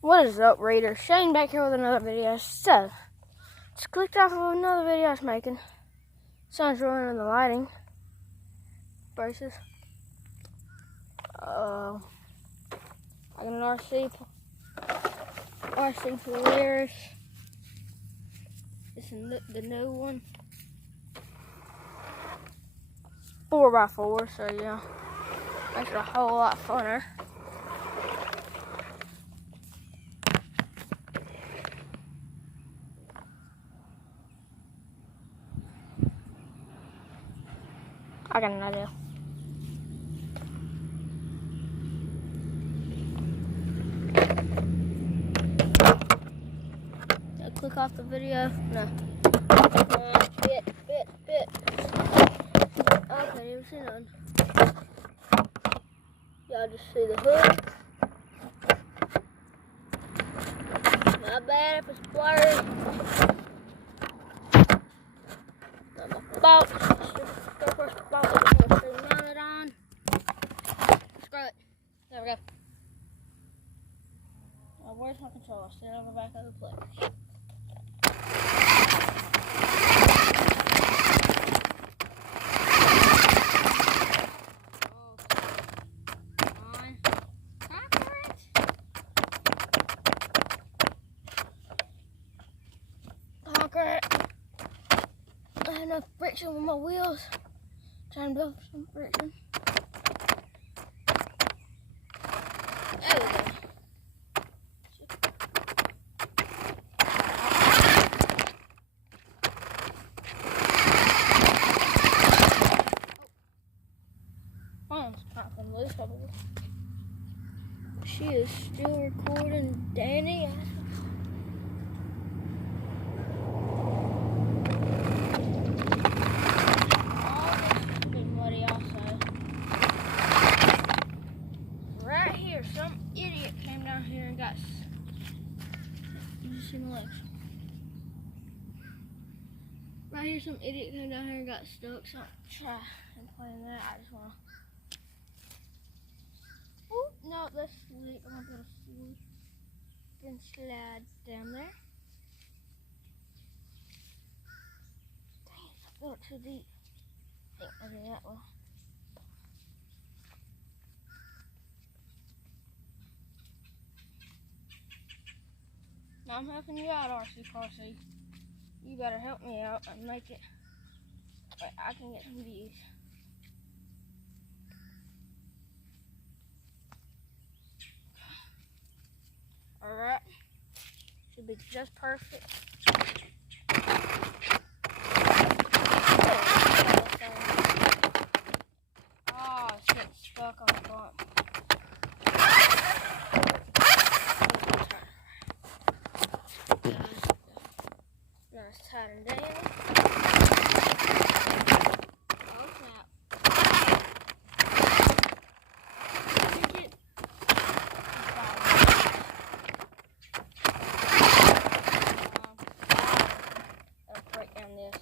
What is up, Raider? Shane back here with another video. So, just clicked off of another video I was making. Sun's ruining the lighting. Braces. I got an RC Polaris. It's the new one. 4x4, so yeah, makes it a whole lot funner. I got an idea. Click off the video. No. Bit. I can't even see none. Y'all just see the hood. Not bad if it's blurry. Not my fault. First bolt that I'm going to mount it on. Screw it. There we go. Now, where's my controller? Sit on the back of the plate. I had enough friction with my wheels. Trying to build some friction. There we go. Phone's popping loose. She is still recording Danny. Some idiot came down here and got. You just see my legs. Right here, some idiot came down here and got stuck. So I'm try and play that. I just wanna. Oh no, that's slick. I'm gonna put a slip and slide down there. Dang it, I fell too deep. I think I did that well. Now I'm helping you out, RC Car Seat. You better help me out and make it where I can get some views. Alright. Should be just perfect. Oh, it's getting stuck on the bump. It's tightened down. Oh snap. I'll break down this.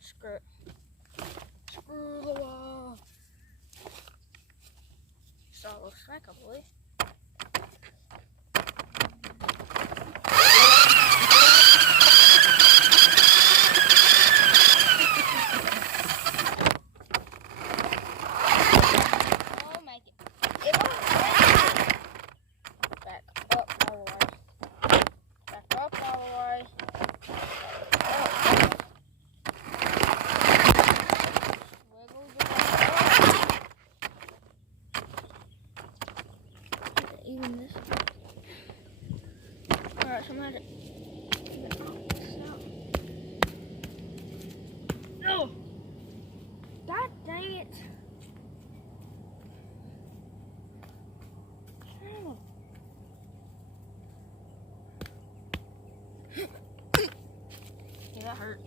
Screw it. Screw the wall. So it looks like, I believe. Oh, make it. It won't. Back up all the way. Back up all the way. Even this. Alright, so I'm gonna no! God dang it! Yeah, that hurt.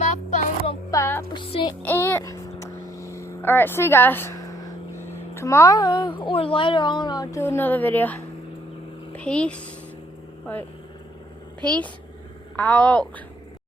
my phone's on 5%. Alright, see you guys. Tomorrow or later on, I'll do another video. Peace. Peace out.